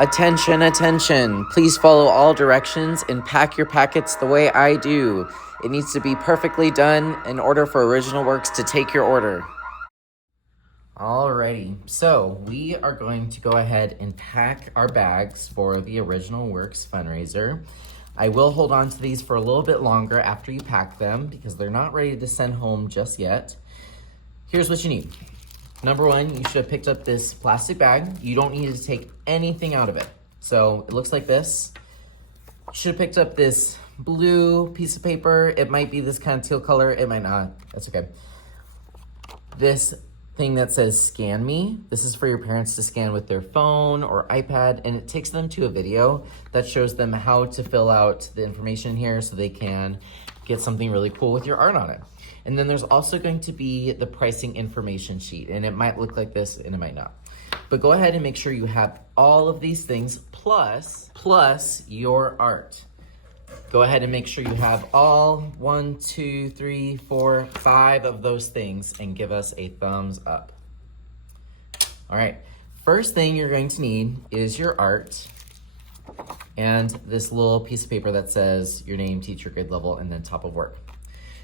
Attention, attention. Please follow all directions and pack your packets the way I do. It needs to be perfectly done in order for Original Works to take your order. Alrighty, so we are going to go ahead and pack our bags for the Original Works fundraiser. I will hold on to these for a little bit longer after you pack them because they're not ready to send home just yet. Here's what you need. Number one, you should have picked up this plastic bag. You don't need to take anything out of it. So it looks like this. You should have picked up this blue piece of paper. It might be this kind of teal color. It might not. That's okay. This thing that says Scan Me. This is for your parents to scan with their phone or iPad, and it takes them to a video that shows them how to fill out the information here so they can get something really cool with your art on it. And then there's also going to be the pricing information sheet, and it might look like this and it might not. But go ahead and make sure you have all of these things plus your art. Go ahead and make sure you have all 1, 2, 3, 4, 5 of those things and give us a thumbs up. All right, first thing you're going to need is your art and this little piece of paper that says your name, teacher, grade level, and then top of work.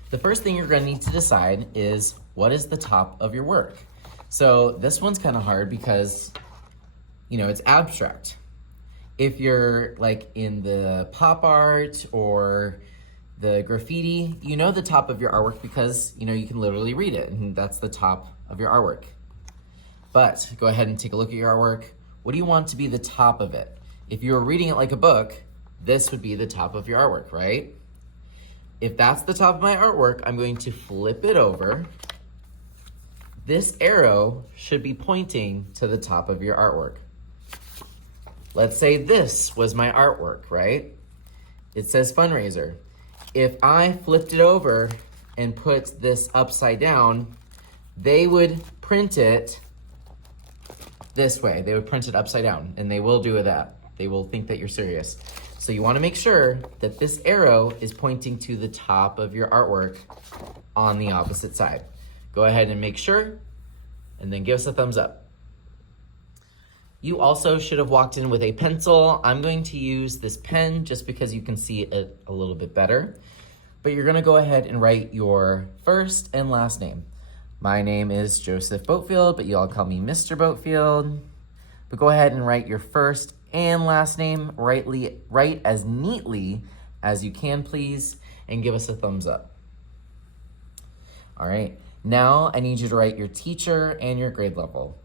The first thing you're gonna need to decide is what is the top of your work. So this one's kind of hard because, you know, it's abstract. If you're like in the pop art or the graffiti, you know the top of your artwork because, you know, you can literally read it and that's the top of your artwork. But go ahead and take a look at your artwork. What do you want to be the top of it? If you were reading it like a book, this would be the top of your artwork, right? If that's the top of my artwork, I'm going to flip it over. This arrow should be pointing to the top of your artwork. Let's say this was my artwork, right? It says fundraiser. If I flipped it over and put this upside down, they would print it this way. They would print it upside down, and they will do that. They will think that you're serious. So you wanna make sure that this arrow is pointing to the top of your artwork on the opposite side. Go ahead and make sure, and then give us a thumbs up. You also should have walked in with a pencil. I'm going to use this pen just because you can see it a little bit better. But you're gonna go ahead and write your first and last name. My name is Joseph Boatfield, but you all call me Mr. Boatfield. But go ahead and write your first and last name, write as neatly as you can, please, and give us a thumbs up. All right, now I need you to write your teacher and your grade level.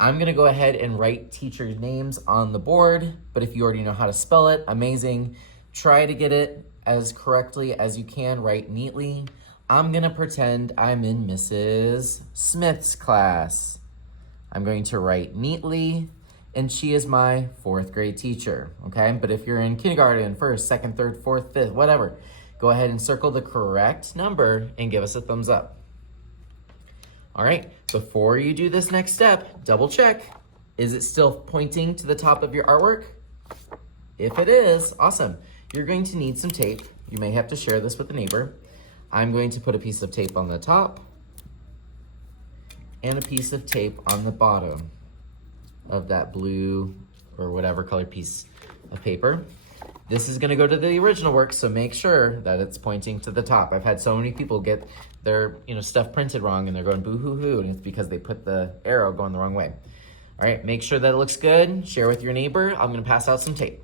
I'm gonna go ahead and write teachers' names on the board, but if you already know how to spell it, amazing. Try to get it as correctly as you can, write neatly. I'm gonna pretend I'm in Mrs. Smith's class. I'm going to write neatly, and she is my 4th grade teacher, okay? But if you're in kindergarten, 1st, 2nd, 3rd, 4th, 5th, whatever, go ahead and circle the correct number and give us a thumbs up. All right, before you do this next step, double check. Is it still pointing to the top of your artwork? If it is, awesome. You're going to need some tape. You may have to share this with a neighbor. I'm going to put a piece of tape on the top and a piece of tape on the bottom of that blue or whatever colored piece of paper. This is gonna go to the Original Works, so make sure that it's pointing to the top. I've had so many people get their stuff printed wrong and they're going boo-hoo-hoo, and it's because they put the arrow going the wrong way. All right, make sure that it looks good. Share with your neighbor. I'm gonna pass out some tape.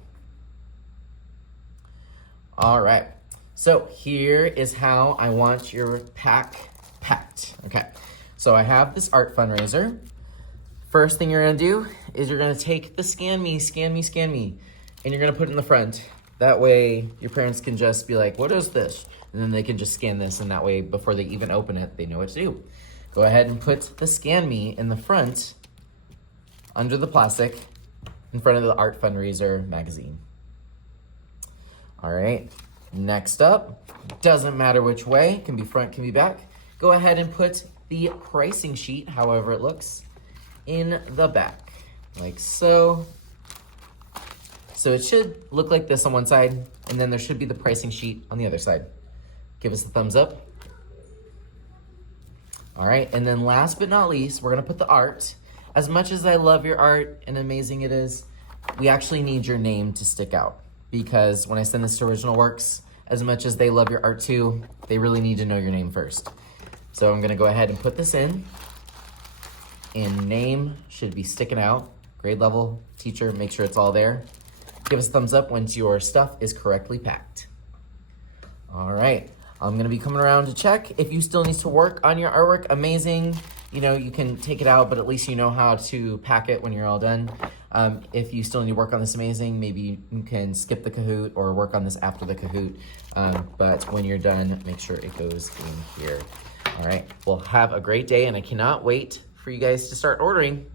All right, so here is how I want your pack packed. Okay, so I have this art fundraiser. First thing you're gonna do is you're gonna take the Scan Me, and you're gonna put it in the front. That way your parents can just be like, what is this? And then they can just scan this, and that way before they even open it, they know what to do. Go ahead and put the Scan Me in the front, under the plastic, in front of the art fundraiser magazine. All right, next up, doesn't matter which way, can be front, can be back. Go ahead and put the pricing sheet, however it looks, in the back, like so. So it should look like this on one side, and then there should be the pricing sheet on the other side. Give us a thumbs up. All right, and then last but not least, we're gonna put the art. As much as I love your art and amazing it is, we actually need your name to stick out, because when I send this to Original Works, as much as they love your art too, they really need to know your name first. So I'm gonna go ahead and put this in, and name should be sticking out. Grade level, teacher, make sure it's all there. Give us a thumbs up once your stuff is correctly packed. All right, I'm gonna be coming around to check. If you still need to work on your artwork, amazing. You know, you can take it out, but at least you know how to pack it when you're all done. If you still need to work on this, amazing. Maybe you can skip the Kahoot or work on this after the Kahoot. But when you're done, make sure it goes in here. All right, well, have a great day, and I cannot wait for you guys to start ordering.